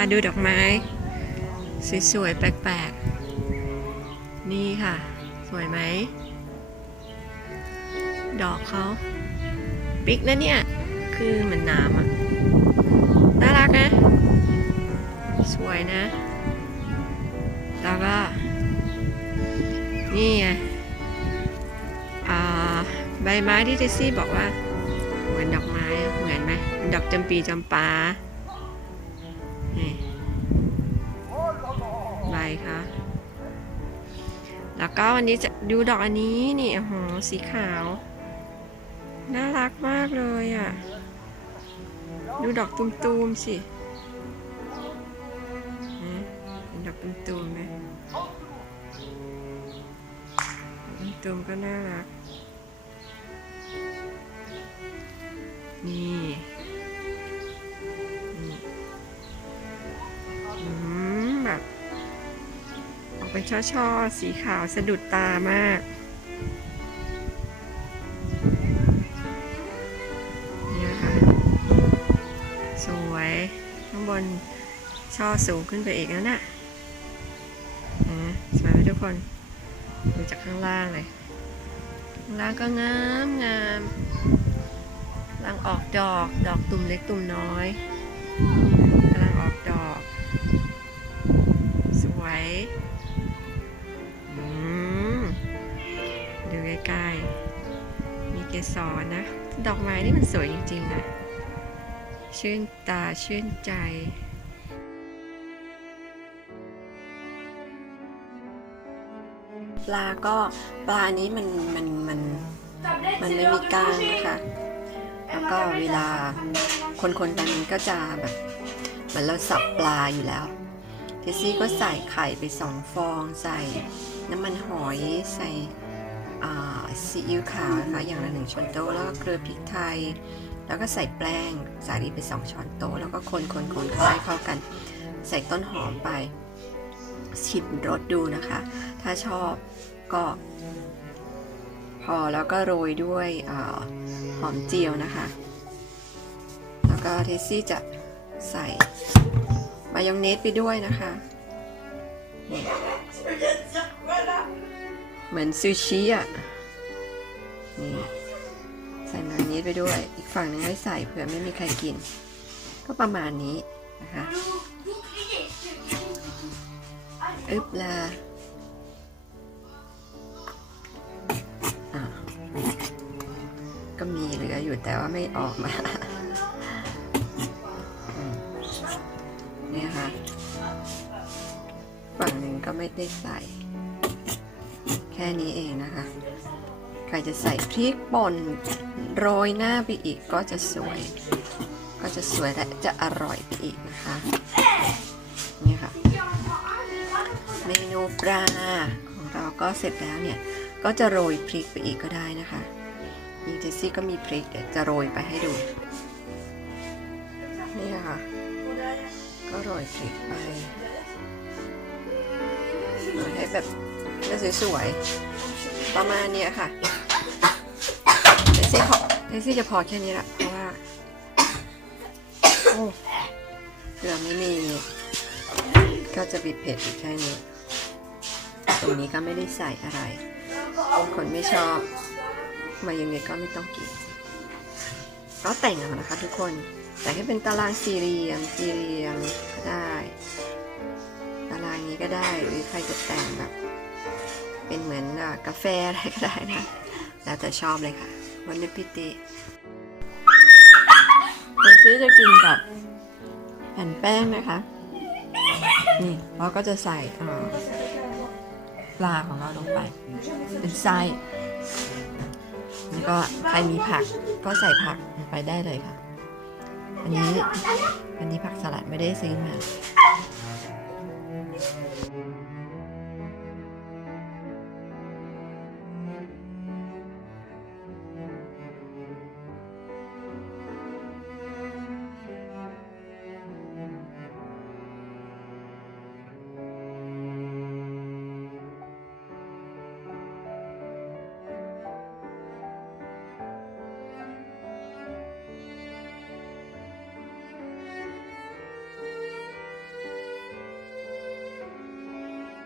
าดูดอกไม้ สวยๆ แปลกๆ นี่ค่ะ สวยไหม ดอกเขาปิ๊กนะเนี่ย คือเหมือนน้ำอะน่ารักนะ สวยนะ แล้วก็ นี่ไงใบไม้ที่เจสซี่บอกว่า เหมือนดอกไม้เหมือนไหมมือนดอกจำปีจำปา ก็วันนี้จะดูดอกอันนี้นี่โอ้โหสีขาว น่ารักมากเลยอะ ดูดอกตุมๆสินะเห็นดอกตุมๆไหมตุมก็น่ารัก นี่ ออกเป็นช่อๆ สีขาวสะดุดตามาก เนี่ยค่ะ สวย ข้างบนช่อสูงขึ้นไปอีกแล้วน่ะนะสวยไหมทุกคน ดูจากข้างล่างเลย ข้างล่างก็งามงามลังออกดอก ดอกตุ่มเล็กตุ่มน้อย ไม้นี่มันสวยจริงๆนะ ชื่นตาชื่นใจปลาก็ปลานี้มันมันมันมันไม่มีก้างนะคะ แล้วก็เวลาคนๆไปมันก็จะแบบเหมือนเราสับปลาอยู่แล้วเทซี่ก็ใส่ไข่ไปสองฟอง ใส่น้ำมันหอยใส่ ซีอิ๊วขาวนะคะอย่างละหนึ่งช้อนโต๊ะแล้วก็เกลือพริกไทย แล้วก็ใส่แป้งสาลีไปสองช้อนโต๊ะแล้วก็คนคนคนเข้าให้เข้ากัน ใส่ต้นหอมไปชิมรสดูนะคะ ถ้าชอบก็พอแล้วก็โรยด้วยอหอมเจียวนะคะ แล้วก็เทสซี่จะใส่มายองเนสไปด้วยนะคะ เหมือนซูชิอะ นี่ ใส่มายองเนสไปด้วย อีกฝั่งหนึงไม่ใส่เผื่อไม่มีใครกิน ก็ประมาณนี้นะคะอึบลาอะก็มีเหลืออยู่แต่ว่าไม่ออกมาเนี่ยค่ะ ฝั่งหนึ่งก็ไม่ได้ใส่ ค่นี้เองนะคะ ใครจะใส่พริกป่นโรยหน้าไปอีกก็จะสวย ก็จะสวยและจะอร่อยไปอีกนะคะ นี่ค่ะ เมนูปลาของเราก็เสร็จแล้วเนี่ย ก็จะโรยพริกไปอีกก็ได้นะคะนี่เจสซี่ก็มีพริกเดี๋ยวจะโรยไปให้ดู นี่ค่ะ ก็โรยพริกไปโรยให้แบบ สวยๆ ประมาณเนี้ยค่ะเทซี่ขอเทซี่จะพอแค่นี้ละเพราะว่าเกลือไม่มี ก็จะบิดเผ็ดอยู่แค่นี้ ตรงนี้ก็ไม่ได้ใส่อะไร คนไม่ชอบ มายังไงก็ไม่ต้องกิน ก็แต่งเอานะคะทุกคน แต่ให้เป็นตารางสี่เหลี่ยมสี่เหลี่ยมก็ได้ ตารางนี้ก็ได้ หรือใครจะแต่งแบบ เป็นเหมือนกาแฟอะไรก็ได้นะ แล้วแต่ชอบเลยค่ะวันนี้พิตีเราซื้อจะกินกับแผ่นแป้งนะคะ นี่เราก็จะใส่ปลาของเราลงไป เป็นไส้แล้วก็ใครมีผักก็ใส่ผักไปได้เลยค่ะ อันนี้อันนี้ผักสลัดไม่ได้ซื้อมา